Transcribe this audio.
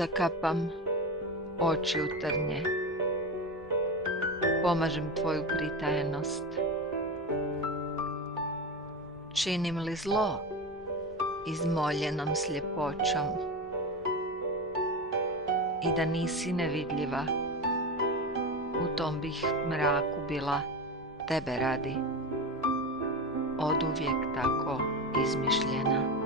Zakapam oči u trnje, pomažem tvoju pritajenost. Činim li zlo izmoljenom sljepoćom i da nisi nevidljiva, u tom bih mraku bila tebe radi, oduvijek tako izmišljena.